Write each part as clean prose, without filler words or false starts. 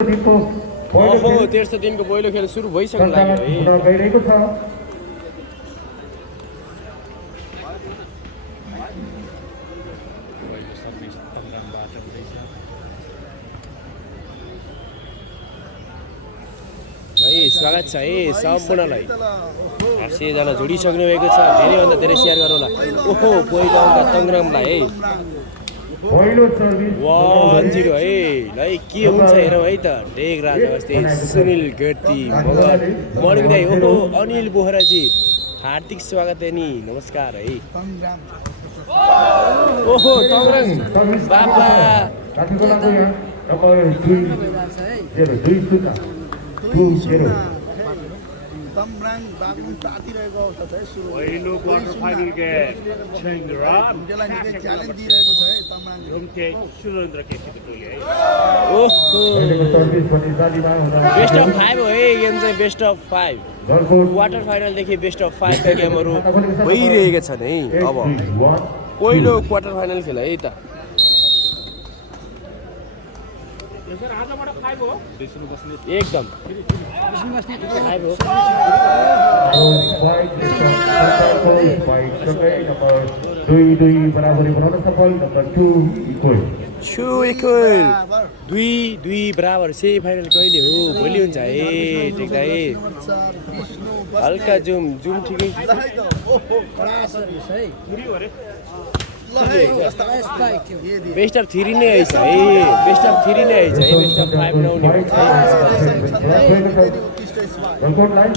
ओहो तेर्सो दिनको पहिलो खेल सुरु भइसक्नु लाग्यो है गइरहेको छ है स्वागत छ है सम्पूर्णलाई 800 जना जोडिसक्नु भएको छ धेरैभन्दा धेरै सेयर गरौँ होला ओहो पहिलो अङ्क तङ्ग्रामलाई है पहिलो सर्भिस 1-0 है ल के हुन्छ हेरौँ है त डेग राजा बस्ती सुनिल गर्ती मगर मर्निङ दाइ ओहो अनिल बोहराजी हार्दिक स्वागत है नि नमस्कार है ओहो तङ्ग्राम बाबा साथीको लागि नम्बर 2 सुका 2-0 तमराङ बागलुङ तातिरहेको अवस्था छ है सुरु पहिलो क्वार्टर फाइनल गेम छेङ्ग्रा घुम्टेलाई निकै च्यालेन्ज दिइरहेको छ है तमराङ घुम्टे सुरेन्द्र केसीको टोली है ओहो पहिलेको सर्भिस पनि जालीमा हुँदा बेस्ट अफ 5 हो है गेम चाहिँ बेस्ट अफ 5 क्वार्टर फाइनलदेखि बेस्ट अफ 5 का गेमहरू भइरहेका छन् है अब पहिलो क्वार्टर फाइनल खेल है त सर आजबाट 5 हो एकदम 5 हो दुई बराबरी बनाउन सफल नम्बर 2 इक्वल दुई दुई बराबर सेमी फाइनल कहिले हो भोलि हुन्छ है टेक्दा है हल्का जुम ठिकै बेस्ट अफ 3 नै आइछ है बेस्ट अफ 3 नै आइछ है बेस्ट अफ 5 नहुने हुन्छ गलकोट लाइन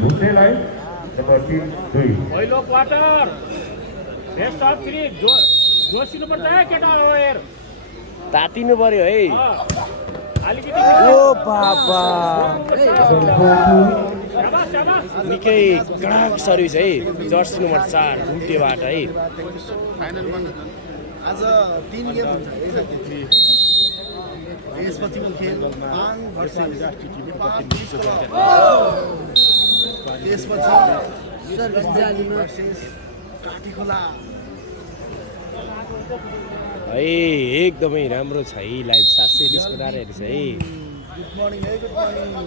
भुटे लाइन नम्बर 3 2 पहिलो क्वार्टर बेस्ट अफ 3 जोसिनु पर्छ है केटा हो यार तातिनु पर्यो है अलिकति ओ बाबा निकै कडक सर्भिस है जर्सी नम्बर 4 घुम्टेबाट है फाइनलमा आज 3 गेम हुन्छ यसपछिको खेल आङ भर्सेस नेपाल पुलिस क्लब त्यसपछि सर्भिस जालीमा भर्सेस काठीखोला है एकदमै राम्रो छ है लाइभ 720 को डाटा हेर्छ है गुड मर्निङ है गुड मर्निङ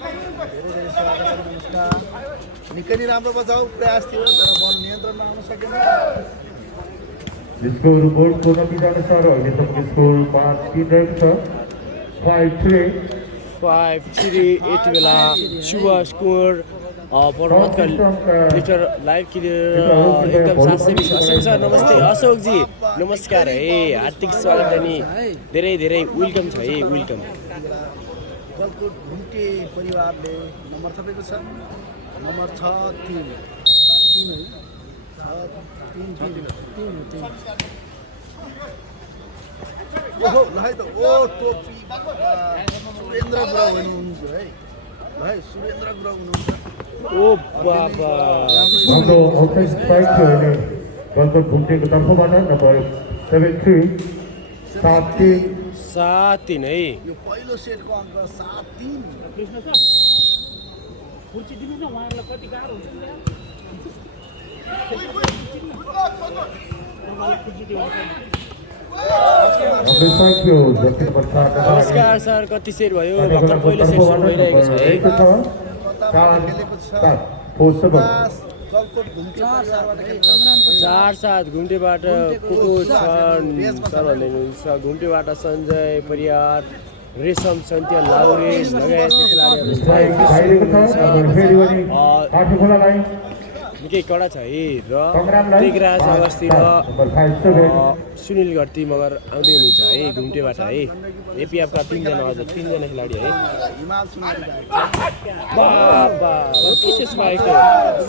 धेरै धेरै स्वागत नमस्कार निकै नै राम्रो बचाउ प्रयास थियो तर बल नियन्त्रणमा आउन सकेन स्कोर बोर्डको नतिजाअनुसार अहिलेसम्मको स्कोर 5-3 रहेको छ 5-3 यति बेला सुभाष कुमार पर्वतका लिटर लाइभ क्लियर एकदम 720 अशोक सर नमस्ते अशोकजी नमस्कार है हार्दिक स्वागत अनि धेरै धेरै वेलकम छ है वेलकम गलकोट घुम्टे परिवारले नम्बर थपेको छ नम्बर 6-3 है 6-3 ओहो ल है त ओ टोपी सुरेन्द्र गुरुङ हुनुहुन्छ है ल है सुरेन्द्र गुरुङ हुनुहुन्छ ओ बाबा हाम्रो आउटसाइड स्ट्राइक थियो अहिले गलकोट घुम्टेको तर्फबाट नम्बर 7-3 7-3 है यो पहिलो सेटको अङ्क 7-3 कृष्ण सर कुर्सी दिनु न उहाँहरूलाई कति गाह्रो हुन्छ नि नमस्कार सर कति सेट भयो भर्खर पहिलो सेट सुरु भइरहेको छ है खेलेको छ गलकोट घुम्टे परिवारबाट खेल्नु 4-7 घुम्टेबाट को छन् सरहरूले हुनुहुन्छ घुम्टेबाट सञ्जय परियार रेशम सन्त्या लाउरे लगायत खेलाडीहरू निकै कडा छ है र तेगराज अवस्थी र सुनिल घरती मगर आउँदै हुनुहुन्छ है घुम्टेबाट है एपिएफका 3 जना अझ 3 जना खेलाडी है हिमाल सुनारी बाबा के स्पाइक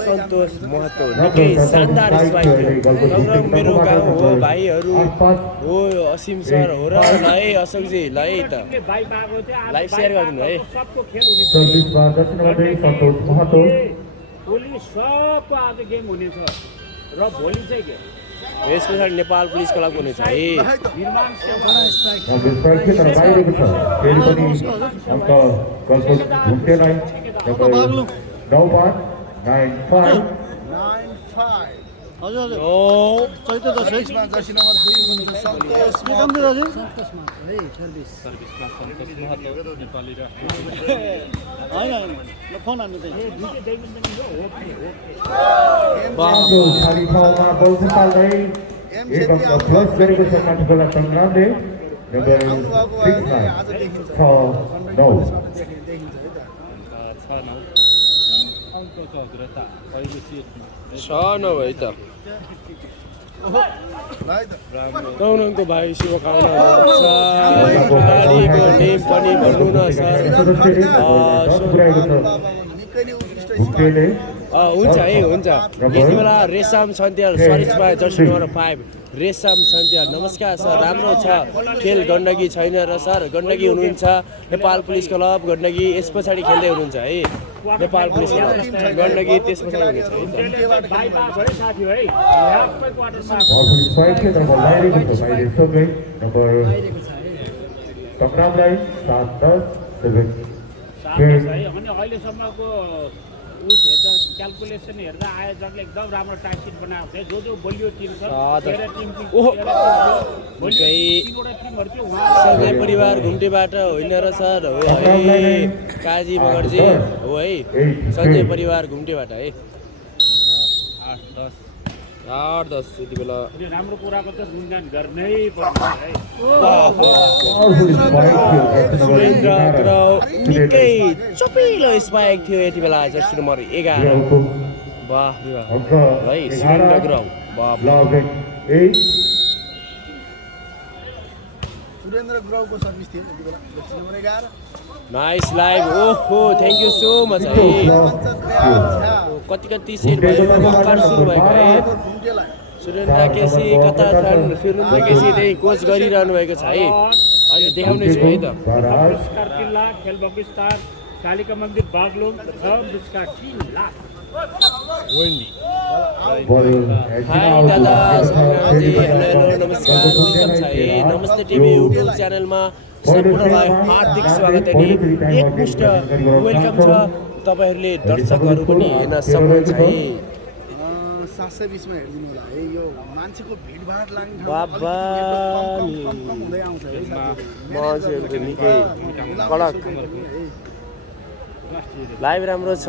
सन्तोष महतो निकै शानदार स्पाइक तङ्ग्राम मेरो गाउँ हो भाइहरू हो असीम सर हो र है अशोकजी ल है त भाइ पाएको थियो लाइभ सेयर गरिदिनु है सबको खेल हुनेछ सर्भिसमा दक्षिणबाट सन्तोष महतो भोलि सबको आज गेम हुनेछ र भोलि चाहिँ के यस पछाडि नेपाल पुलिस क्लब हुनेछ है निर्माण स्ट्राइक थियो तर बाहिरको छ फेरि पनि अङ्क गलकोट घुम्टेलाई नम्बर 9-5 9-5 9-5 हजुर हजुर ओ चैत्य दसैँ जर्सी नम्बर 2 हुनुहुन्छ सन्तोष के काम थियो दाजु होइन ल फोन हान्नु त्यही राम्रो सारी ठाउँमा बल सम्हाल्दै एकदम फ्लस गरेको छ माथिबाट सङ्ग्रामले नम्बर 6 मा आज देखिन्छ 6-9 देखिन्छ है त 6-9 है त कौनको भाइ शुभकामना हुनुहुन्छ गाडीको नेम पनि भन्नु न सर निकै नै उत्कृष्ट भुटेले हुन्छ है हुन्छ यति बेला रेशम सन्त्याल सरिसमा जर्सी नम्बर 5 रेशम सन्त्याल नमस्कार सर राम्रो छ खेल गण्डकी छैन र सर गण्डकी हुनुहुन्छ नेपाल पुलिस क्लब गण्डकी यस पछाडि खेल्दै हुनुहुन्छ है नेपाल पुलिस क्लब गण्डकी त्यस पछाडि हुनुहुन्छ है बाइपास है साथी है यहाँकै क्वार्टर साफ अफिस फाइभ छ नम्बर लाइरेको छ बाहिर सबै नम्बर सङ्ग्रामलाई 7-10 साफ है अनि अहिलेसम्मको उस हेर्दा क्याल्कुलेसन हेर्दा आयोजकले एकदम राम्रो टाइट बनाएको थियो जो बलियो टिम छ तेह्र टिम सबै परिवार घुम्टेबाट होइन र सर हो है काजी मगरजी हो है सञ्जय परिवार घुम्टेबाट है 8-10 यति बेला राम्रो कुराको त गुणगान गर्नै पर्छ है सुरेन्द्र ग्राउ निकै चपिलो स्पाइक थियो यति बेला जर्सी नम्बर 11 वाह है सुरेन्द्र ग्राउ वाह सुरेन्द्र ग्राउको सर्भिस थियो यति बेला जर्सी नम्बर 11 नाइस लाइभ ओहो थ्याङ्क यू सो मच है कति सेट भयो भर्खर सुरु भएको है सुरेन्द्र केसी कता छन् सुरेन्द्र केसी त्यही कोच गरिरहनु भएको छ है अहिले देखाउने छु है त पुरस्कार 3 लाख खेलबकी स्टार कालिका मन्दिर बागलुङ र पुरस्कार 3 लाख हाई दादा सङ्ग्रामजी हेलो नमस्कार वेलकम छ है नमस्ते टिभी युट्युब च्यानलमा सम्पूर्णलाई हार्दिक स्वागत अनि एकमुष्ट वेलकम छ तपाईँहरूले दर्शकहरू पनि हेर्न सक्नुहुन्छ है 720 मा हेर्दिनु होला है यो मान्छेको भिडभाड लाग्ने बाबा कम हुँदै आउँछ है मान्छेहरूको निकै कडक लाइभ राम्रो छ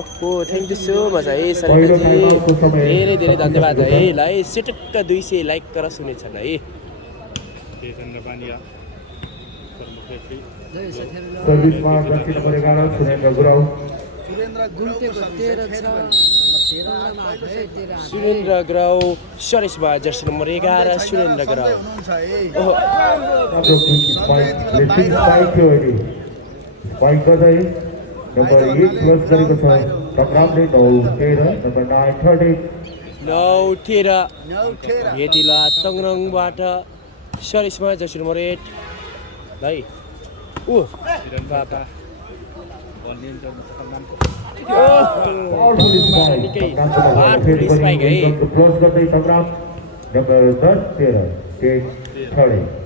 ओहो थ्याङ्क यू सो मच है सलिमजी धेरै धेरै धन्यवाद है लाइ सिटक्क 200 लाइक कर सुनेछन् है सर्भिसमा Jersey number 11 Surendra गुराउ Surendra ग्राउ सरिसमा Jersey number 11 Surendra ग्राउ ओहो राम्रो लेफ्टिङ स्पाइक थियो अहिले स्पाइक गर्दै नम्बर 1 क्लोज गरेको छ सङ्ग्रामले 9-13 नम्बर 9-13 यतिला तङरङबाट सरिसमा जर्सी नम्बर 8 भाइ ओ बाबा निकै हार्ड स्पाइक है क्लोज गर्दै सङ्ग्राम नम्बर 10-13 टेक 30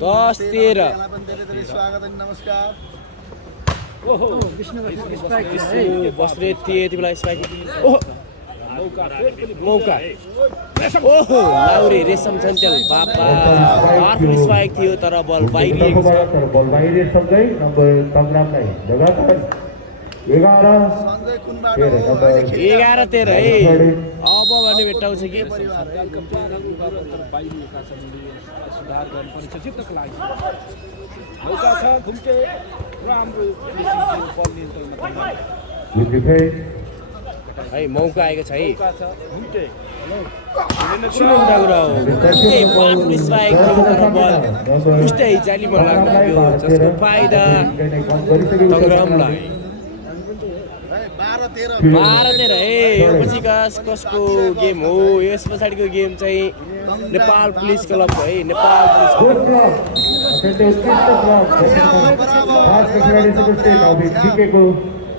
10-13 स्वागत अनि नमस्कार बस्ने थिए यति बेला स्पाइक ओहो मौका ओहो लाउरे रेशम सन्त्याल बाबा हार्डफुल स्पाइक थियो तर बल बाहिरिएको छ बल बाहिरिएसँगै नम्बर सङ्ग्रामलाई लगातार 11 सञ्जय कुनबाट 11-13 है अब भने भेट्टाउँछ कि सुधार गर्नुपर्ने छ जित्नको लागि मौका छ घुम्टे राम्रो बल नियन्त्रणमा है मौका आएको छ है घुम्टे सुरेन्द्र ग्राउ निकै पावरफुल स्पाइक थियो तर बल उस्तै जालीमा लाग्यो जसको फाइदा तङरामलाई 12-13 है यो पछिका कसको गेम हो यस पछाडिको गेम चाहिँ नेपाल पुलिस क्लबको है नेपाल पुलिस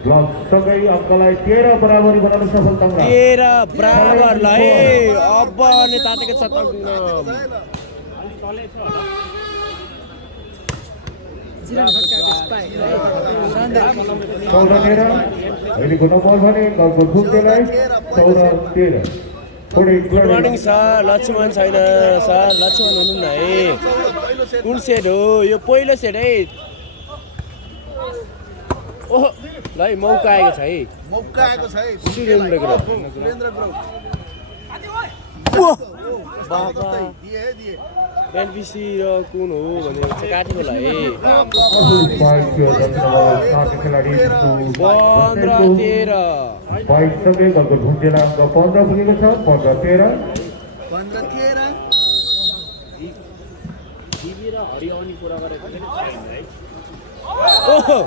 क्लब सँगै अङ्कलाई 13 बराबरी बनाउन सफल तङ्ग्राम 13 बराबरलाई अब अनि तातेको छ तङ्ग्राम 14-13 अहिलेको नम्बर भने गलकुट घुम्टेलाई 14-13 थोरै गुड मर्निङ सर लक्ष्मण छैन सर लक्ष्मण हुनुहुन्न है पहिलो सेट कुन सेट हो यो पहिलो सेट है ओहो ल है मौका आएको छ है मौका आएको छ है सुरेन्द्र गुरुङ। सुरेन्द्र गुरुङ ओह, बाबा दिए दिए एनपिसी र कुन हो भने चाहिँ काटेको होला है बाइकसँगै घरको घुम्टेला अङ्क 15 पुगेको छ 15-13 टिभी र हरियावनी कुरा गरेको पनि छैन है ओहो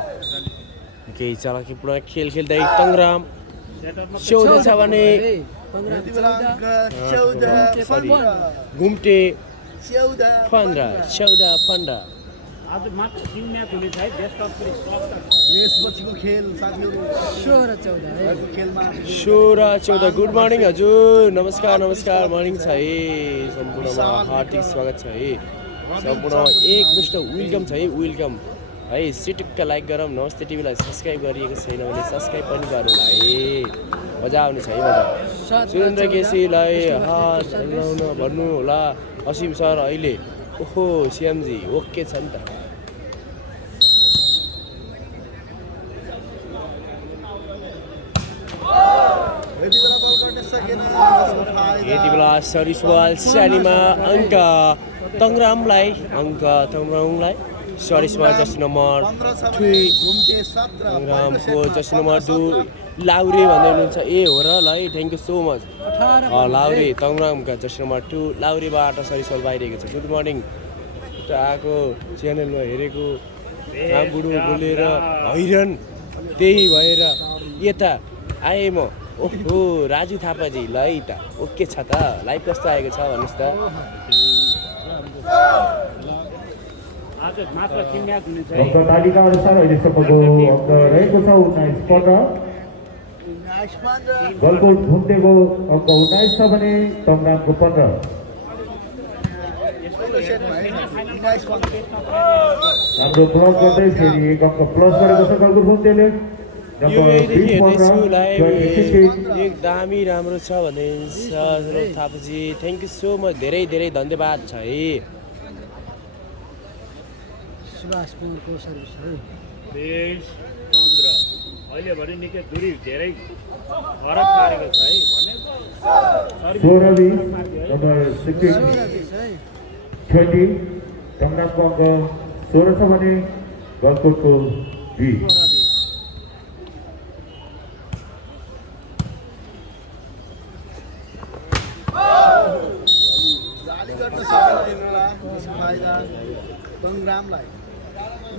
केही चलाकी पुरा खेल खेल्दै तङ्ग्राम सेटरमा स्याउँदैछ भने यति बेला अङ्क 14-15 घुम्टे 14-15 15 आज मात्र 3 म्याच हुनेछ है बेस्ट अफ 3 यसपछिको खेल साथीहरू 16-14 खेलमा 16-14 गुड मर्निङ हजुर नमस्कार नमस्कार मर्निङ छ है सम्पूर्णमा हार्दिक स्वागत छ है सम्पूर्ण एकमुष्ट वेलकम छ है वेलकम है सिटुक्क लाइक गरौँ नमस्ते टिभीलाई सब्सक्राइब गरिएको छैन भने सब्सक्राइब पनि गरौँ है मजा आउने छ है मजा सुरेन्द्र केसीलाई हात हल्लाउन भन्नु होला असीम सर अहिले ओहो श्यामजी ओके छ नि त यति बेला बल गर्न सकेन जसको फाइदा यति बेला सरिसवाल श्रेणीमा अङ्क तङ्ग्रामलाई सरिसवाल जर्सी नम्बर 3 घुम्टे 17 तङ्ग्रामको जर्सी नम्बर 2 लाउरे भन्दै हुनुहुन्छ ए हो र ल है thank you so much Laure तङ्ग्रामका जर्सी नम्बर 2 लाउरेबाट सरिसवाल बाहिरिएको छ गुड मर्निङ आएको च्यानलमा हेरेको बुढो बोलेर हैरान त्यही भएर यता आएँ म ओहो राजु थापाजी ल है त ओके छ त लाइभ कस्तो आएको छ भन्नुहोस् त आज मात्र 3 म्याच हुनेछ है अङ्क तालिका अनुसार अहिलेसम्मको अङ्क रहेको छ 19-15 आयुष्मान र गलकुट घुम्टेको अङ्क 19 छ भने तङ्ग्रामको 15 पहिलो सेटमा है 19-15 हाम्रो प्लस गर्दै फेरि एक अङ्क प्लस गरेको छ गलकुट घुम्टेले युएदेखि हेर्दैछु लाइभ 20-15 एक दामी राम्रो छ भने sir Thapaji thank you so much धेरै धेरै धन्यवाद छ है 20-15 अहिले भने निकै दूरी धेरै फरक पारेको छ है भनेको 16-20 नम्बर 20 तङ्ग्रामको अङ्क 16 छ भने गलकुटको 20 जाली गर्न सकेन बेला जसको फाइदा तङ्ग्रामलाई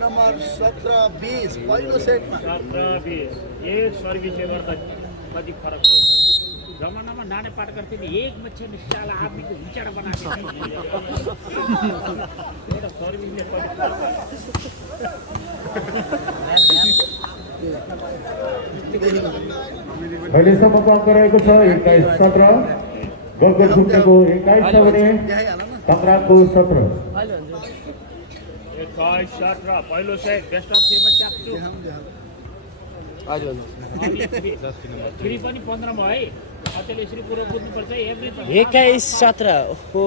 नम्बर 17-20 पहिलो सेटमा 17-20 एक सर्भिसले गर्दा कति फरक पर्छ जमानामा नाने पाटकर थिए एक मच्छे निशाला आदमी को विचार बना के एउटा सर्भिसले कति फरक अहिलेसम्मको अङ्क रहेको छ 21-17 गलकुट घुम्टेको 21 छ भने तङ्ग्रामको 17 21-17 पहिलो सेट बेस्ट अफ 3 मा च्याप्छु हजुर फेरि पनि 15 मा है अचेल यसरी पुरो बुझ्नुपर्छ हेर्नै पर्छ 21-17 ओहो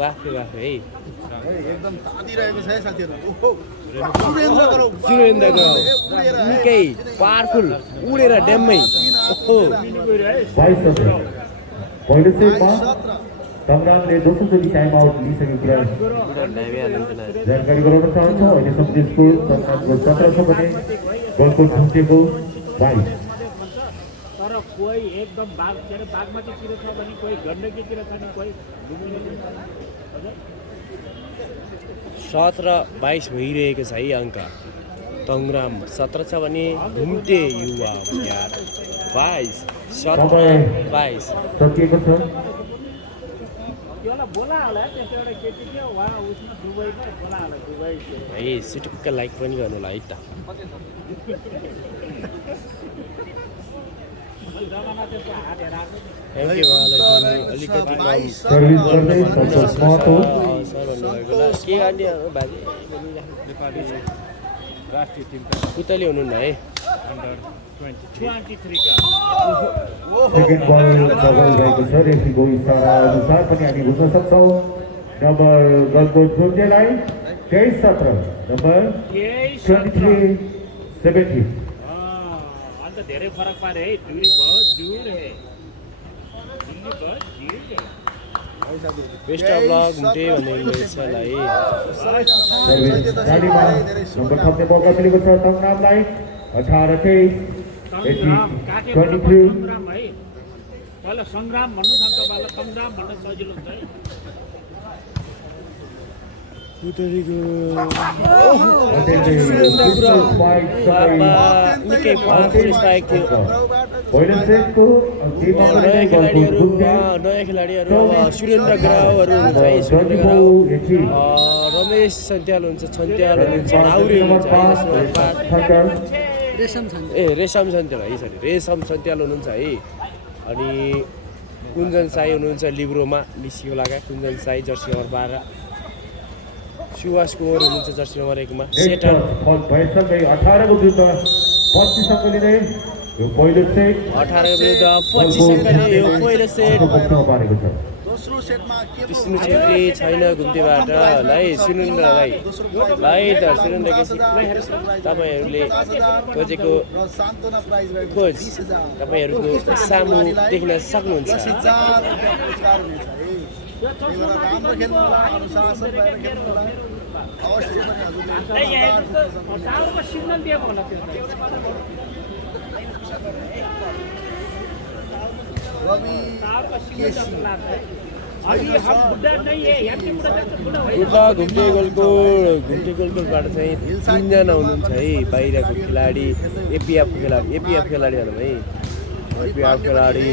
बाफे बाफे है एकदम तातिरहेको छ है साथीहरू ओहो सुरेन्द्र गराउ निकै पावरफुल उडेर ड्याममै ओहो 22-17 पहिलो सेटमा तङ्ग्रामले दोस्रोचोटि टाइम आउट लिइसकेको कुरा जानकारी गराउन चाहन्छ अहिलेसम्म त्यसको तङ्ग्रामको 17 छ भने गलकुट घुम्टेको 22 तर कोही एकदम बागमतीतिर छ भने कोही गण्डकीतिर छ भने कोही डुब्नेतिर छ हजुर 17-22 भइरहेको छ है अङ्क तङ्ग्राम 17 छ भने घुम्टे युवा यार 22-17-22 सकिएको छ त्योलाई बोला होला त्यस्तो एउटा केटी थियो उहाँ उसमा दुबईमा बोला होला दुबई है सिटुक्क लाइक पनि गर्नु होला है त जमाना त्यस्तो हात हेराएको थ्याङ्क यू भाइलाई अलिकति कम सर्भिस गर्दै सन्तोष महतो सर भन्नुभएको होला के गर्ने हो बाजे राष्ट्रिय टिमका पुतली हुनुहुन्न है अन्डर 23 का सेकेन्ड बल डबल रहेको छ रेफ्रीको इसारा अनुसार पनि हामी बुझ्न सक्छौँ नम्बर गलकोट घुम्टेलाई 23-17 नम्बर 23-17 अन्त धेरै फरक पारे है दूरी बहुत दूर है दिल्ली बहुत दूर है बेस्ट अफ लक घुम्टे भन्ने इङ्ग्लिसलाई सर्भिस गाडीमा नम्बर थप्ने मौका मिलेको छ तङनामलाई 18-23 18-23 सङ्ग्राम है पहिला सङ्ग्राम भन्नु छ तपाईँलाई सङ्ग्राम भन्न सजिलो हुन्छ है पुतलीको पहिलो निकै पुलिस पाएको थियो सेटको नयाँ खेलाडीहरू अब सुरेन्द्र ग्राउहरू हुन्छ है सुरेन्द्र ग्राउ रमेश सन्त्याल हुन्छ छन्त्याल हुनुहुन्छ आउरे हुनुहुन्छ है रेशम सन्त्याल है सरी रेशम सन्त्याल हुनुहुन्छ है अनि कुञ्जन साई हुनुहुन्छ लिब्रोमा लिसीको लागा कुञ्जन साई जर्सी नम्बर 12 सुवास कुँवर हुनुहुन्छ जर्सी नम्बर 1 मा सेटर भएसँगै 18 को विरुद्ध 25 अङ्क लिने यो पहिलो सेट 18 विरुद्ध 25 अङ्कले यो पहिलो सेट पारेको छ दोस्रो सेटमा के विष्णु छेत्री छैन घुम्तीबाट लाई सुरेन्द्रलाई त सुरेन्द्र केसी तपाईँहरूले खोजेको र सान्तोना प्राइज रहेको खोज 20,000 तपाईँहरूको सामु देख्न सक्नुहुन्छ 10,000 पुरस्कार हुनेछ है त्यही भएर राम्रो खेल्नु होला अनुशासन भएर खेल्नु होला अवश्य पनि हजुरले टावरको सिग्नल दिएको होला त्यो रवि टावरको केसी सिग्नल लाग्छ है अभी हम बुढ़ा नहीं है यहाँ बुढ़ा जान्छ बुढ़ा हो उता घुम्टे गोलकोटबाट चाहिँ 3 जना हुनुहुन्छ है बाहिरको खेलाडी एपिएफको खेलाडी भनौँ है एपिएफ खेलाडी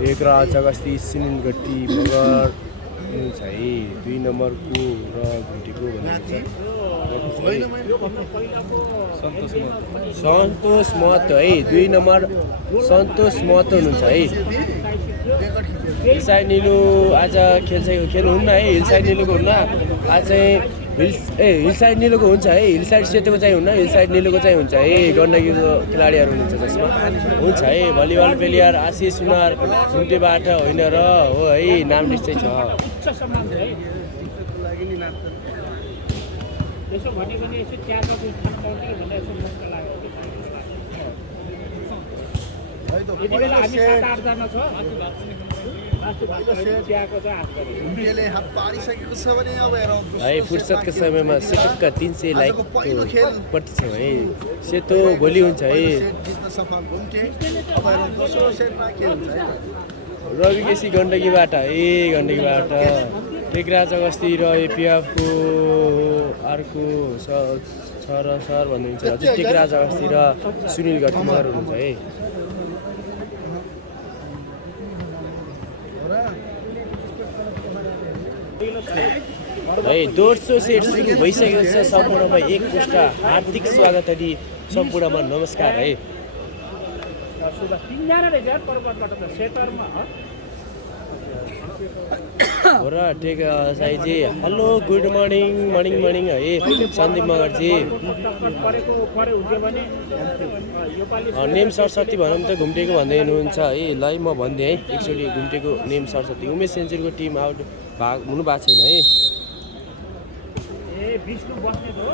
भेकराज अगस्ती सुनिल गट्टी मगर हुनुहुन्छ है 2 नम्बरको र घुम्टेको भन्नुहुन्छ सन्तोष महतो है 2 नम्बर सन्तोष महतो हुनुहुन्छ है हिलसाइड निलो आज खेल्नुहुन्न है हिलसाइड निलोको हुन्न आज चाहिँ हिलसाइड निलोको हुन्छ है हिलसाइड सेतोको चाहिँ हुन्न हिलसाइड निलोको चाहिँ हुन्छ है गण्डकीको खेलाडीहरू हुनुहुन्छ जसमा हुन्छ है भलिबल प्लेयर आशिष सुनार घुम्टेबाट होइन र हो है नाम लिस्ट चाहिँ छ उच्च सम्मान छ है यसो भनेको नि यसो त्यागको स्थान पाउँथ्यो भनेर यसो मस्त लाग्यो है त यति बेला पहिलो हामी सेट 7-8 जना छ त्यागको चाहिँ हात गर्यो घुम्टेले हात पारिसकेको छ भने अब हेरौँ है फुर्सदको समयमा सेटुक्क 300 लाइकको पट्टी छ है सेतो भोलि हुन्छ है जित्न सफल घुम्टे अब हेरौँ दोस्रो सेटमा के हुन्छ है रवि केसी गण्डकीबाट टेकराज अगस्ती र एपिएफको अर्को छ र सर भन्नुहुन्छ हजुर टेकराज अगस्ती र सुनिल गट्टीमगर हुनुहुन्छ है है दोस्रो सेट सुरु भइसकेको छ सम्पूर्णमा एक पुष्ट हार्दिक स्वागत अनि सम्पूर्णमा नमस्कार है तीनजना रहेछ यार पर्वतबाट त सेटरमा हो र टेक साईजी हेलो गुड मर्निङ है सन्दीप मगरजी परे हुन्थ्यो भने योपालि नेम सरस्वती भनौँ त घुम्टेको भन्दै हुनुहुन्छ है ल म भनिदिएँ है एकचोटि घुम्टेको नेम सरस्वती उमेश सेन्चुरीको टिम आउट हुनु भएको छैन है ए विष्णु बस्नेत हो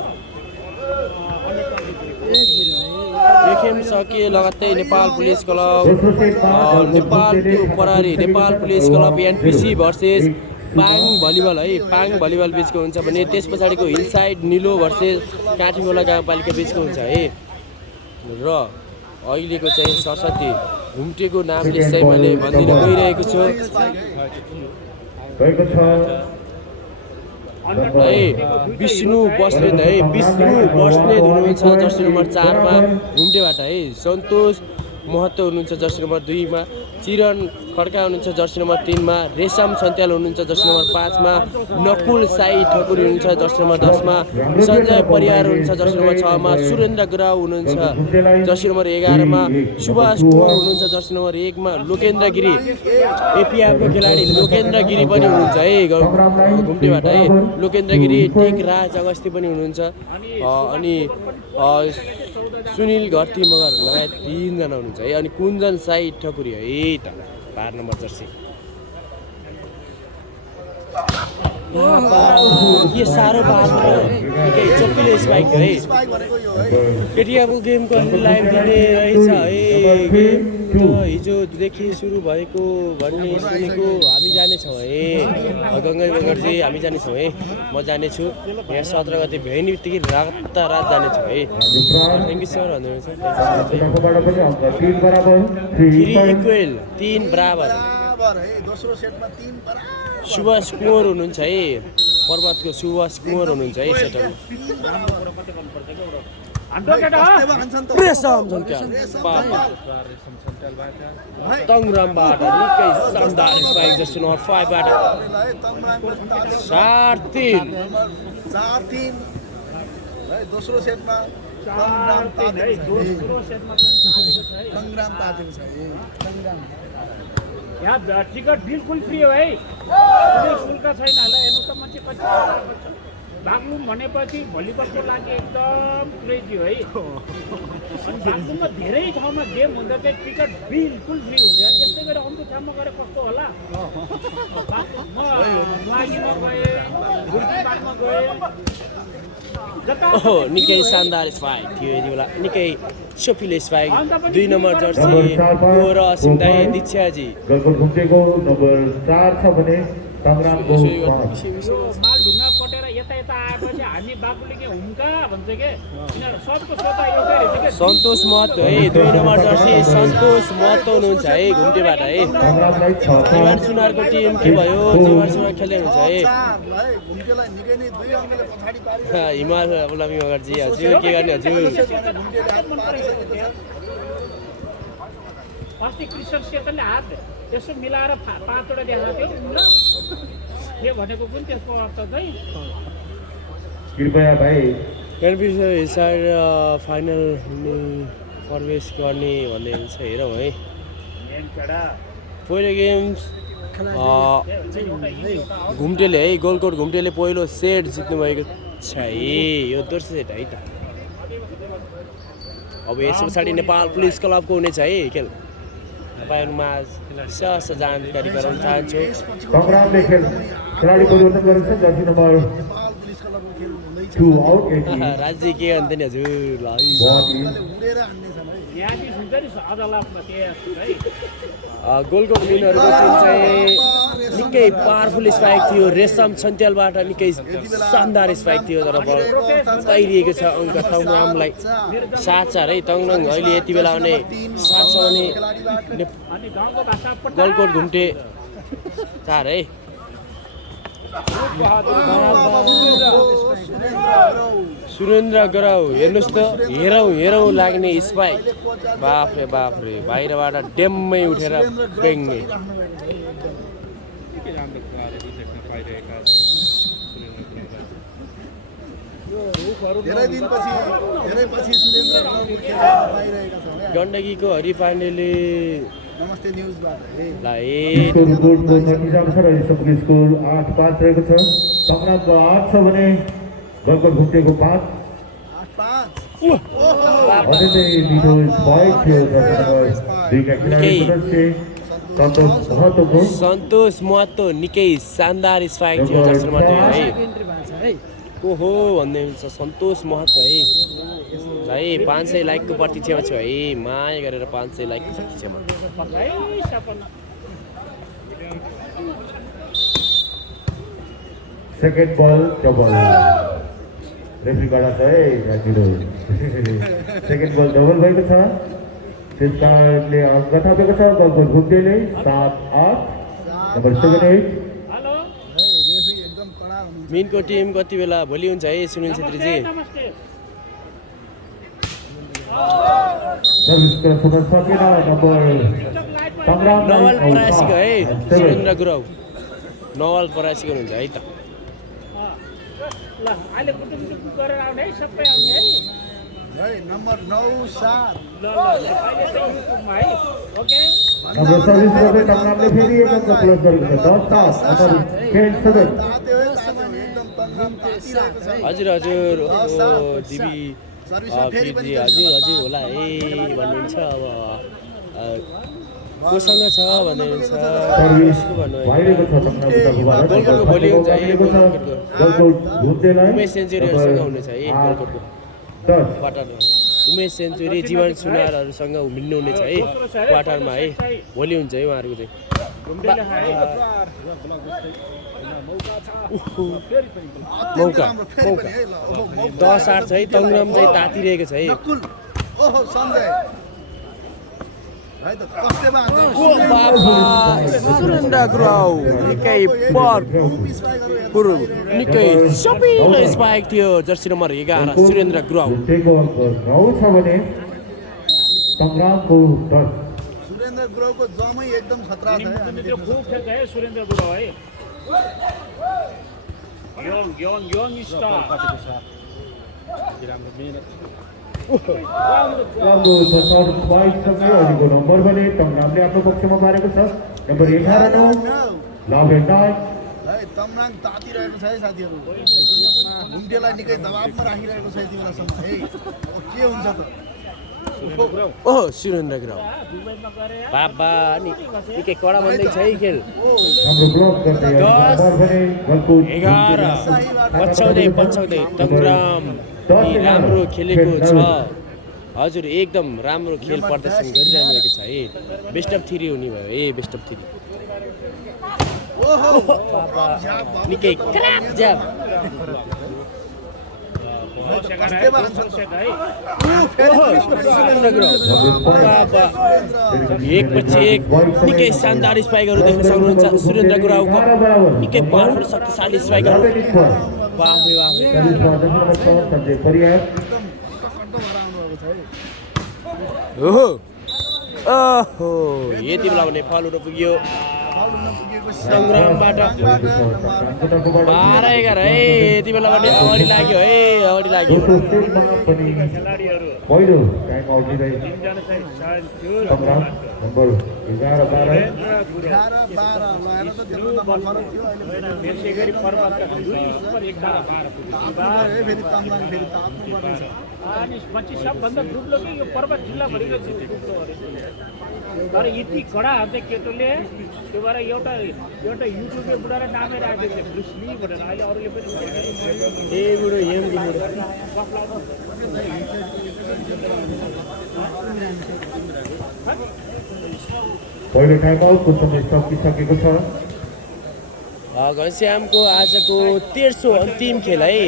यो खेल सकिए लगत्तै Nepal police club Nepal police club NPC versus Pang volleyball है पाङ भलिबल बिचको हुन्छ भने त्यस पछाडिको हिलसाइड निलो भर्सेस काठिङोला गाउँपालिका बिचको हुन्छ है र अहिलेको चाहिँ सरस्वती घुम्टेको नामले चाहिँ मैले भनिदिन गइरहेको छु है विष्णु बस्नेत हुनुहुन्छ जर्सी नम्बर 4 मा घुम्टेबाट है सन्तोष महत्त्व हुनुहुन्छ जर्सी नम्बर 2 मा, चिरन खड्का हुनुहुन्छ जर्सी नम्बर 3 मा, रेशम छन्त्याल हुनुहुन्छ जर्सी नम्बर 5 मा, नकुल साई ठकुरी हुनुहुन्छ जर्सी नम्बर 10 मा, सञ्जय परियार हुनुहुन्छ जर्सी नम्बर 6 मा, सुरेन्द्र गुराउ हुनुहुन्छ जर्सी नम्बर 11 मा, सुभाष कुमार हुनुहुन्छ जर्सी नम्बर 1 मा, लोकेन्द्र गिरी एपिआरको खेलाडी लोकेन्द्र गिरी पनि हुनुहुन्छ है घुम्टेबाट है, लोकेन्द्र गिरी, टेक राज अगस्ती पनि हुनुहुन्छ अनि सुनिल घरती मगर लगायत 3 जना हुनुहुन्छ है, अनि कुञ्जन साई ठकुरी है त 12 नम्बर जर्सी। के साह्रो पार्छ निकै चोकिलो स्पाइक है, स्पाइक भनेको यो है केटिआरको गेम कसरी लाइभ दिने रहेछ है, गेम त हिजोदेखि सुरु भएको भन्ने सुनेको, हामी जानेछौँ है गङ्गै बगरजी, हामी जानेछौँ है, म जानेछु यहाँ 17 गते भ्याइने बित्तिकै रातारात जानेछौँ है। थ्याङ्क यू सर भन्नुहुन्छ इक्वेल 3 बराबर बराबर है दोस्रो सेटमा 3 बराबर सुभाष कुँवर हुनुहुन्छ है, पर्वतको सुभाष कुँवर हुनुहुन्छ है सेटर रेशम छन्त्याल तङरामबाट निकै शानदार स्पाइक जर्सी नम्बर 5 बाट 4-3 है दोस्रो सेटमा तङराम तातेको छ है यहाँ टिकट बिल्कुल फ्री हो है, कुनै शुल्क छैन होला। हेर्नु त मान्छे कति बागलुङ भनेपछि भलिबलको लागि एकदम क्रेजी हो है, अनि बागलुङमा धेरै ठाउँमा गेम हुँदा चाहिँ टिकट बिल्कुल फ्री हुन्छ। यस्तै गरेर अन्त ठाउँमा गएर कस्तो होला, म मागीमा गएँ, गुर्जीबागमा गएँ, ओहो निकै शानदार स्पाइक थियो यति बेला, निकै चोपिलो स्पाइक 2 नम्बर जर्सी र असिम दाई दीक्षाजी गलकोट घुम्टेको नम्बर 4 छ भने तङरामको यो माल ढुङ्गा कटेर यता यता आएपछि हामी बाबुलिङे हुन्का भन्छ के, यिनीहरू सबको सोचा एउटै रहेछ के। सन्तोष महतो है 2 नम्बर जर्सी सन्तोष महतो हुनुहुन्छ है घुम्टेबाट है। तङरामलाई 6 जीवन सुनारको टिम के भयो, जीवन सुनार खेल्दै हुनुहुन्छ है, घुम्टेलाई निकै नै 2 अङ्कले पछाडि पारेर हिमाल गुलामी मगरजी हजुर के गर्ने हजुर घुम्टेले हात पारिसकेको छ अस्ति क्रिस्चियन सेतनले हात यसो मिलाएर 5वटा देखाएको थियो ल, के भनेको कुन त्यसको अर्थ चाहिँ कृपया भाइ कन्फ्युजन हिसाब फाइनल हुने प्रवेश गर्ने भन्ने हुन्छ हेरौँ है। पहिलो गेम घुम्टेले है गोलकोट घुम्टेले पहिलो सेट जित्नु भएको छ है, यो दोस्रो सेट है त। अब यस पछाडि नेपाल पुलिस क्लबको हुनेछ है खेल, तपाईँहरूमा सहज जानकारी गराउन चाहन्छु। तङरामले खेलाडी परिवर्तन गरेको छ जर्सी नम्बर नेपाल पुलिस क्लबको खेल हुँदैछ 2 आउट 80 राज्य के अन्त नि हजुर ल है। बल इन उडेर हान्नेछन् है न्यायाधीश हुन्छ नि अदालतमा त्यही है। गोलकोट विनरहरूको टिम चाहिँ निकै पावरफुल स्पाइक थियो, रेशम छन्त्यालबाट निकै शानदार स्पाइक थियो, तर पाइरहेको छ अङ्क तङरामलाई 7-4 है। तङराम अहिले यति बेला भने 7 छ भने अनि गाउँको भाषा गोलकोट घुम्टे 4 है। सुरेन्द्र गराउ हेर्नुहोस् त, हेरौँ लाग्ने स्पाइक, बाफ्रे बाफ्रे बाहिरबाट डेम्मै उठेर बेङ्गे। धेरै पछि सुरेन्द्र पाइरहेका छौँ है। गण्डकीको हरि पाण्डेले नमस्ते न्युजबाट है गोलकोटको नतिजा अनुसार अहिलेसम्मको स्कोर 8-5 रहेको छ। तङरामको 8 छ भने गलकोट घुम्टेको 5। 8-5 अत्यन्तै मिठो स्पाइक थियो जर्सी नम्बर 2 का खेलाडी सदस्य सन्तोष महतोको। सन्तोष महतो निकै शानदार स्पाइक थियो जर्सी नम्बर 2 है। ओहो भन्ने हुन्छ सन्तोष महतो है। 500 लाइकको प्रतीक्षामा छु है, माया गरेर 500 लाइकको प्रतीक्षामा। सेकेन्ड बल डबल रेफ्रीबाट छ है राजिलो। सेकेन्ड बल डबल भएको छ, त्यस कारणले अङ्क थापेको छ गलकोट घुम्टेले 7-8 नम्बर 7-8। एकदम कडा हुनुहुन्छ मिनको टिम कति बेला भोलि हुन्छ है सुनिल छेत्रीजी? नमस्ते सर्भिस का समय सकेन नम्बर संग्राम नवल राई परासीको है and seven. सुरेन्द्र गुरुङ नवल परासीको हुनुहुन्छ है त ल अहिले कुटुम्ब गरेर आउने है सबै आउने है है नम्बर 9 7 ल अहिले चाहिँ युट्युबमा है ओके नम्बर सर्भिस गर्दै तङ्ग्रामले फेरि एक अङ्क प्लस गरेको छ 10-7 नम्बर खेल 7 ताते हो एकदम तङ्ग्राम तातिरहेको छ हजुर हजुर दिबी फिर्जी हजुर हजुर होला है भन्नुहुन्छ अब कोसँग छ भन्दै हुनुहुन्छ सर्भिस कसको भन्नु है भइरहेको छ तङ्ग्रामको गोलकोटको भोलि हुन्छ है गोलकोटको गोलकोट झुन्डेलाई उमेश सेन्चुरीहरूसँग हुनेछ है गोलकोटको 10 क्वार्टरमा उमेश सेन्चुरी जीवन सुनारहरूसँग मिल्नुहुनेछ है क्वार्टरमा है भोलि हुन्छ है उहाँहरूको चाहिँ घुम्दैले है मौका फेरि मौका पनि है ल ओहो मौका 10-8 छ है तङ्ग्राम चाहिँ तातिरहेको छ है नकुल ओहो सञ्जय है त कस्टेमा ओ बाबा सुरेन्द्र गुरुङ निकै पर गुरु निकै सपिलो स्पाइक थियो जर्सी नम्बर 11 सुरेन्द्र गुरुङ झुन्डेको अङ्क 9 छ भने तङ्ग्रामको 10 सुरेन्द्र गुरुङको जमै एकदम खतरा छ है हामी त्यो देख्न खूब खेल्छ है सुरेन्द्र गुरुङ है यङ स्टार राम्रो दशौर स्पाइकसँगै अहिलेको नम्बर भने तङ्ग्रामले आफ्नो पक्षमा पारेको छ नम्बर 11 लभ एन्ड नाइट है तमनाङ तातिरहेको छ है साथीहरू घुम्टेलाई निकै दबाबमा राखिरहेको छ यति बेलासम्म है के हुन्छ त ओह सुरेन्द्र गुरुङ बाबा निकै कडा बन्दैछ है खेल हाम्रो ब्लक गर्दै नम्बर भने गलकुट 11 पछ्याउँदै तङ्ग्राम राम्रो खेलेको छ हजुर एकदम राम्रो खेल प्रदर्शन गरिरहनु भएको छ है बेस्ट अफ 3 हुने भयो है बेस्ट अफ 3 ओहो निकै क्राप ज्याब कस्टेमा हान्छ त सुरेन्द्र गुरुङ बाबा एकपछि एक निकै शानदार स्पाइकहरू देख्न सक्नुहुन्छ सुरेन्द्र गुरुङको निकै पावरफुल शक्तिशाली स्पाइकहरू बाफे बाफे सञ्जय परियार ओहो ओहो यति बेला भने फलहरू पुग्यो सङ्ग्रामबाट 12-11 है यति बेला भने अगाडि लाग्यो है अगाडि लाग्यो पहिलो टाइम आउट दिँदै तङ्ग्राम नम्बर 11-12 11-12 लगाएर त त्यत्रो नम्बर फरक थियो अहिले फेरि तमनाङ फेरि तात्नुपर्ने छ अनि पछि सबभन्दा डुब्लो कि यो पर्वत जिल्लाभरिको तर यति कडा हान्छ केटोले त्यो भएर एउटा युट्युबले बुढाएर नामै राखेको थियो ब्रुसली भनेर अहिले अरूले पनि ए बुढो हेम बुढो पहिलो टाइम आउटको समय सकिसकेको छ घनश्यामको आजको 13औं अन्तिम खेल है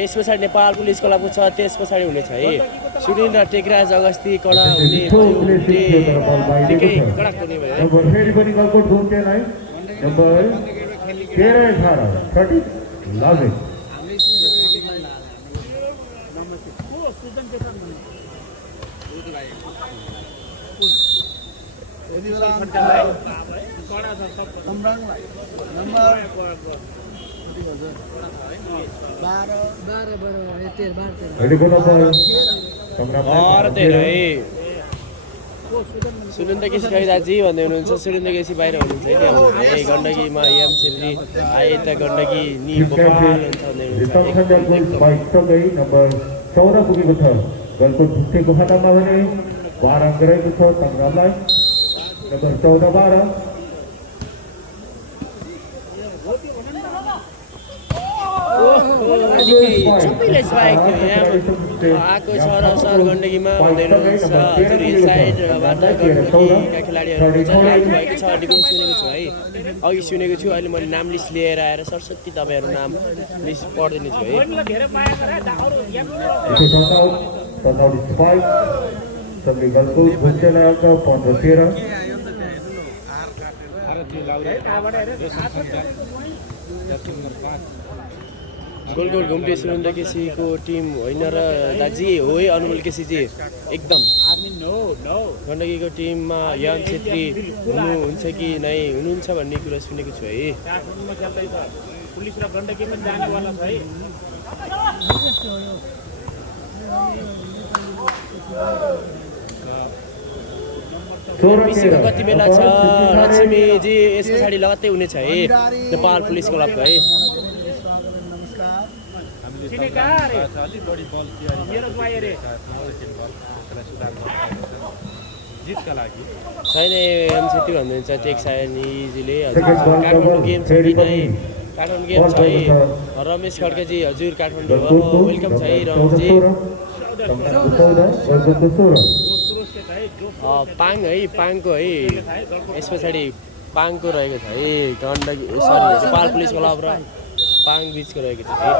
यस पछाडि नेपाल पुलिस क्लबको छ त्यस पछाडि हुनेछ है सुरेन्द्र टेकराज अगस्ती कडा हुने निकै कडा हुने भयो है नम्बर फेरि पनि गलकोट झुन्डेलाई नम्बर 13-18 30 लभ यति बेला तमनाङलाई नम्बर 12 अहिलेको नम्बर 13 है सुरेन्द्र केसी खैदाजी भन्दै हुनुहुन्छ सुरेन्द्र केसी बाहिर हुनुहुन्छ है गण्डकीमा एम छेत्री आए त गण्डकी नि गोपाल हुन्छ भन्दै सँगै नम्बर 14 पुगेको छ गलकोट झुन्डेको खातामा भने 12 अङ्क रहेको छ तङ्ग्रामलाई नम्बर 14-12 सबैले स्पाइक आएको छ र सर गण्डकीमा भन्दै हुनुहुन्छ हजुर हिल साइडबाट गण्डकीका खेलाडीहरू भएको छ डिभेन्स सुनेको छु है अघि सुनेको छु अहिले मैले नाम लिस्ट लिएर आएर सरस्वती तपाईँहरू नाम लिस्ट पढ्दैन छु है धेरै माया गरे अरू सँगै गलकोट झुन्डेलाई अङ्क 15-13 कहाँबाट हेरे गोल घुम्टे सुरेन्द्र केसीको टिम होइन र दाजी हो है अनुमोल केसीजी एकदम गण्डकीको टिममा यान छेत्री हुनुहुन्छ कि नै हुनुहुन्छ भन्ने कुरा सुनेको छु है। काठमाडौँमा खेल्दैछ पुलिस र गण्डकीमा जानेवाला छ है। पिसीको कति बेला छ लक्ष्मीजी यस पछाडि लगत्तै हुनेछ है नेपाल पुलिस क्लबको है। छैन एम छेत्री भन्नुहुन्छ टेक सायनीजीले हजुर काठमाडौँ गेम छ कि नै काठमाडौँ गेम छ है रमेश खड्केजी हजुर काठमाडौँ वेलकम छ है रमेशजी। पाङ है पाङको है यस पछाडि पाङको रहेको छ है Gandaki sorry Nepal police club र पाङ बिचको रहेको छ है।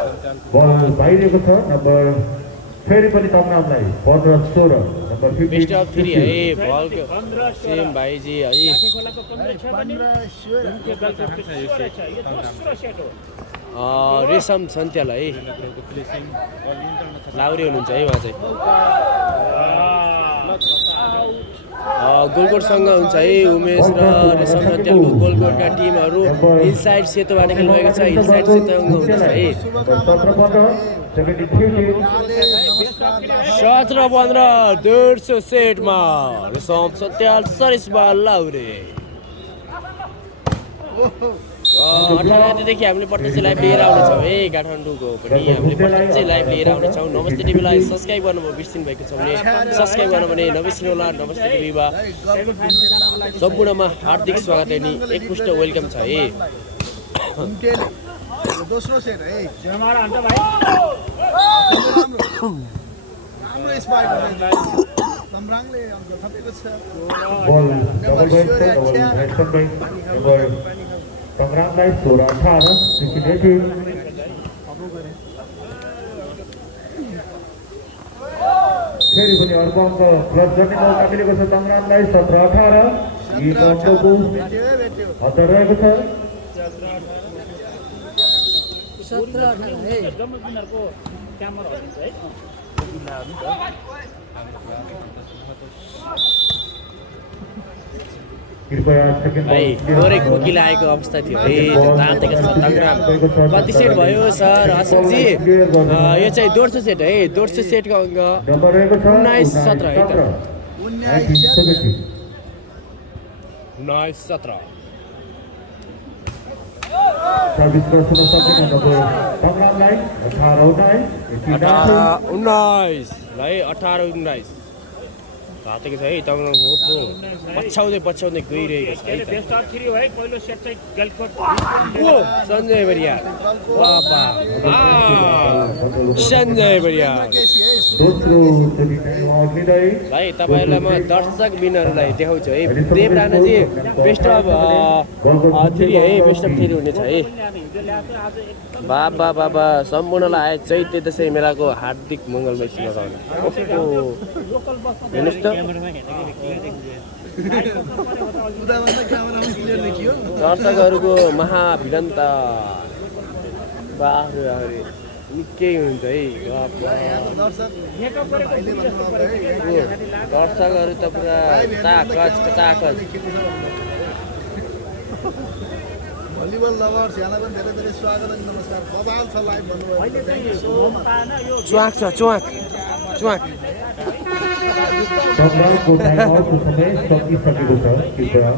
बल बाहिरको छ नम्बर फेरि पनि तमनामलाई 15-16 नम्बर 15 बेस्ट अफ 3 है बलको सेम भाइजी है। रेशम सन्त्याल है लाउरे हुनुहुन्छ है उहाँ चाहिँ गोलकोटसँग हुन्छ है उमेश र रेशम सन्त्यालको गोलकोटका टिमहरू इनसाइड सेतोबाट खेल्नुभएको छ इनसाइड सेतोसँग हुन्छ है 17-15 150 सेटमा रेशम सन्त्याल सरिसबा लाउरे 18 गतेदेखि हामीले प्रत्यक्ष लाइभ लिएर आउनेछौँ है काठमाडौँको पनि हामीले प्रत्यक्ष लाइभ लिएर आउनेछौँ। नमस्ते टिभीलाई सब्सक्राइब गर्नुभयो बिर्सिनु भएको छ भने सब्सक्राइब गर्नु भने नबिर्सिनु होला। नमस्ते टिभीमा सम्पूर्णमा हार्दिक स्वागत है नि एकमुष्ट वेलकम छ है। दोस्रो सेट है जयमाला हान्छ भाइ राम्रो स्पाइक तमराङले अङ्क थपेको छ। बल डबल ब्रेक हेडसन ब्रेक नम्बर तमराङलाई 16-18 16-18 फेरि पनि अर्को अङ्क प्लस गर्ने मौका मिलेको छ तमराङलाई 17-18 यी अङ्कको हतार रहेको छ। जम्मूको क्यामेरा हटिन्छ है कृपया सेकेन्ड भाइ थोरै खोकिला आएको अवस्था थियो है तातेको छ तङ्ग्राम। कति सेट भयो सर अशोकजी? यो चाहिँ दोस्रो सेट है दोस्रो सेटको अङ्क 19-17 है त 19-17 सर्भिस गर्छन सकिन नम्बर तमराङलाई 18-19 भाइ 18-19 तातेको छ है तङ्ग्राम पछ्याउँदै गइरहेको छ है त। बेस्ट अफ 3 है पहिलो सेट चाहिँ गलकोट सञ्जय बरियार सञ्जय बरियार दोस्रो चोटि टाइम आउट लिँदै भाइ तपाईँहरूलाई म दर्शक बिनहरूलाई देखाउँछु है देव राणाजी बेस्ट अफ 3 है बेस्ट अफ 3 हुनेछ है। बाबा बाबा सम्पूर्णलाई चैत्य दशैँ मेलाको हार्दिक मङ्गलमय शुभकामना। हेर्नुहोस् त दर्शकहरूको महाभिडन्त बाह्रै निकै हुन्छ है दर्शकहरू त पुरा चाकच भलिबल लभर्स यहाँलाई पनि धेरै धेरै स्वागत अनि नमस्कार। बबाल छ लाइभ भन्नुभयो थ्याङ्क यू सो मच। च्वाक छ च्वाक तमराङको टाइम आउटको समय सकिसकेको छ। कृपया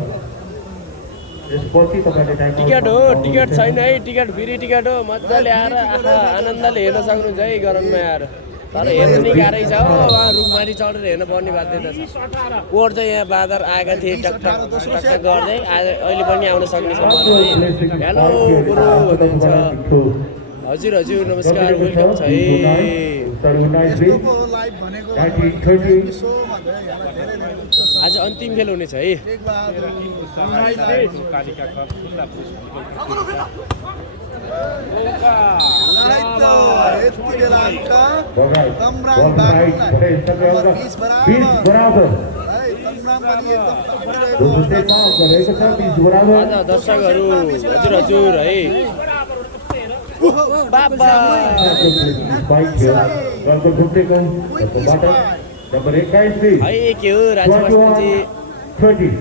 यसपछि तपाईँले टाइम टिकट हो टिकट छैन है टिकट फ्री टिकट हो मजाले आएर आँखा आनन्दले हेर्न सक्नुहुन्छ है गराउनमा आएर। तर हेर्नु नि गाह्रै छ हो उहाँ रुखमाथि चढेर हेर्न पर्ने बाध्यता छ। कोट चाहिँ यहाँ बादर आएका थिए टकटक गर्दै अहिले पनि आउन सक्ने सम्भावना है। हेलो गुरु हुनुहुन्छ हजुर हजुर नमस्कार वेलकम छ है। यस्तोको लाइभ भनेको थ्याङ्क यू सो मच है यहाँलाई धेरै धेरै आज अन्तिम खेल हुनेछ है। एक बहादुर यति बेला अङ्क तमराङ बागलुङलाई नम्बर 20 बराबर है। तमराङ पनि एकदम आज दर्शकहरू हजुर हजुर है बाबा स्पाइक थियो गलको घुम्टेको तर्फबाट नम्बर 21 ले है के हो राजु बस्नेजी 30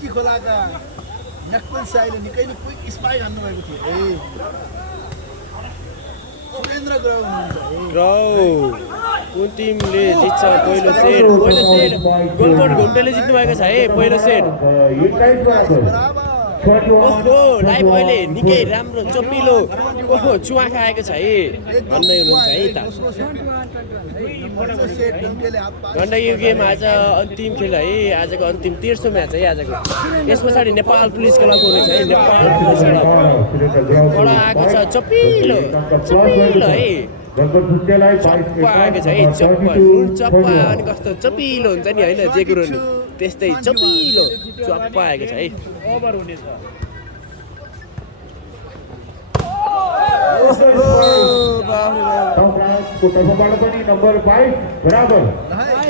कि खोलाका नक्कल साईले निकै नै क्विक स्पाइक हान्नु भएको थियो सुरेन्द्र गुरुङ हुनुहुन्छ ग्रौ कुन टिमले जित्छ पहिलो सेट गोलकोट घुम्टेले जित्नु भएको छ है पहिलो सेट 21 बराबर ओहो लाइभ अहिले निकै राम्रो चपिलो ओहो चुवाखा आएको छ है भन्दै हुनुहुन्छ है त गण्डकी गेम आज अन्तिम खेल है आजको अन्तिम 13औं म्याच है आजको यस पछाडि नेपाल पुलिस क्लबको हुनेछ है नेपाल पुलिस क्लब कडा आएको छ चपिलो है गलको घुम्टेलाई 22 चप्पा आएको छ है चप्पा नुन चप्पा अनि कस्तो चपिलो हुन्छ नि होइन जे कुरो नि त्यस्तै चपिलो चप्पा आएको छ है ओभर हुनेछ को तर्फबाट पनि नम्बर 22 बराबर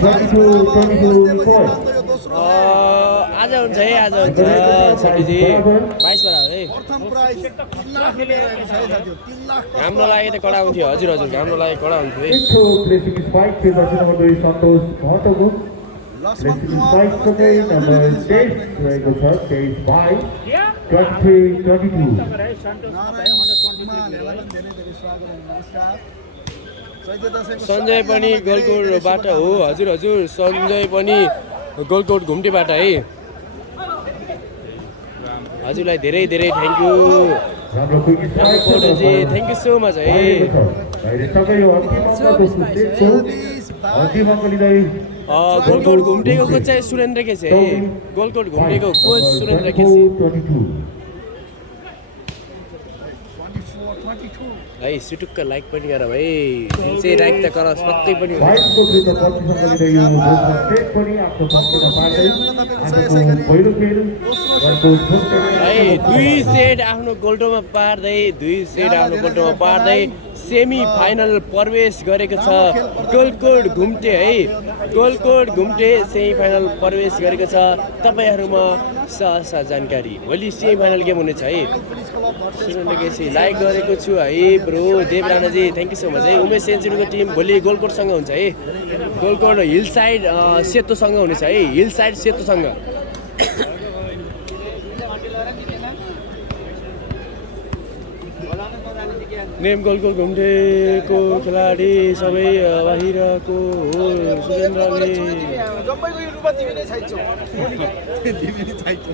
22 आज हुन्छ है आज हुन्छ छेडीजी 22 बराबर है प्रथम प्राइज 3 लाख रुपैयाँ रहेको छ है साथीहरु 3 लाख हाम्रो लागि त कडा हुन्थ्यो हजुर हजुर हाम्रो लागि कडा हुन्थ्यो है एकको प्लेसिङ स्पाइक थियो जर्सी नम्बर 2 सन्तोष महतोको प्लेसिङ स्पाइक चाहिँ नम्बर 23 रहेको छ 23 बाई 23 22 सञ्जय पनि गोलकोटबाट हो हजुर हजुर सञ्जय पनि गोलकोट घुम्टेबाट है हजुरलाई धेरै धेरै थ्याङ्क यू राम्रो क्विक स्पाइक फोटोजी थ्याङ्क यू सो मच है अहिले सबै यो अन्तिम अङ्कको सुन्दैछु अन्तिम अङ्क लिँदै गोलकोट घुम्टेको कोच चाहिँ सुरेन्द्र केसी है गोलकोट घुम्टेको कोच सुरेन्द्र केसी 22 है सुटुक्क लाइक पनि गर भाइ चाहिँ लाइक त गर पत्तै पनि हुन्छ। बाइकको विरुद्ध 25 अङ्क लिँदै यो दोस्रो सेट पनि आफ्नो पक्षमा पार्दै आजको पहिलो खेल गलको घुम्टेले है दुई सेट आफ्नो गोल्टोमा पार्दै सेमी फाइनल प्रवेश गरेको छ गोलकोट घुम्टे है गोलकोट घुम्टे सेमी फाइनल प्रवेश गरेको छ तपाईहरुमा सहसा जानकारी भोलि सेमी फाइनल गेम हुनेछ है सुरेन्द्र केसी लाइक गरेको छु है bro Dev Ranaji thank you so much है उमेश सेन्चुरीको टिम भोलि गोलकोटसँग हुन्छ है गोलकोट हिल साइड सेतोसँग हुनेछ है हिल साइड सेतोसँग नेम गोलकोट घुम्टेको खेलाडी सबै बाहिरको हो सुरेन्द्रले जम्मैको युट्युबमा तिमी नै छाइछौ तिमी नै छाइछौ